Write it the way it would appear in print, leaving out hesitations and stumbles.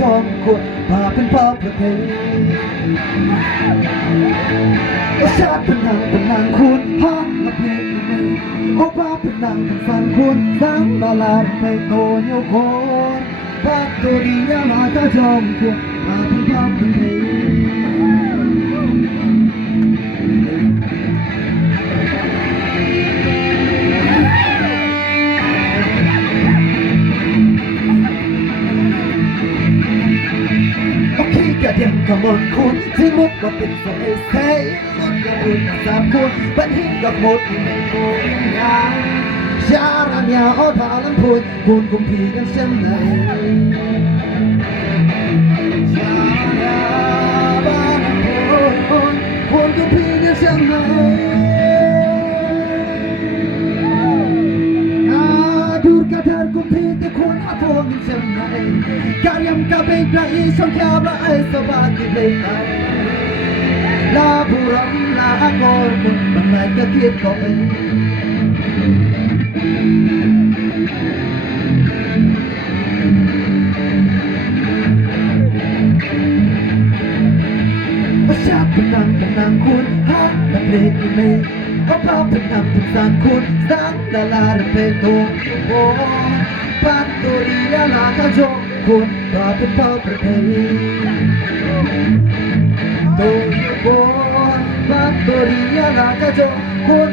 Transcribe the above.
จอมควรพาเป็นพ่อประเพณีชาติเป็นนางคุณฮะละเพลงไม่โอ้ป้าเป็นนางเป็นฟันคุณสังบาลาไปโตโยโกปัตตุริยามาตาจอมควรพาเป็นพ่อประเพณีกระเดียงกระมวลคุณที่มุกว่าเป็นสมัยเซ่มุกว่าเป็นสามคุณบันทิงกับหมดที่ไม่โกงงานชาลาเนียอดาลันพูดคุณคุมพีกันเช่นไหนชาลาบานันพูดคุณคุมพีกันเช่นไหนKadar kumpite kun atong insanay Karyam kabig na isang kyabla ay sabagi lekay Laburam na akor kun banay kakit ko ay Masyad penang kun ha na play imay Apa penang kun sang dalar petong oh Paturia la kajong kun Papit pa pertay Toyo bon Paturia la kajong kun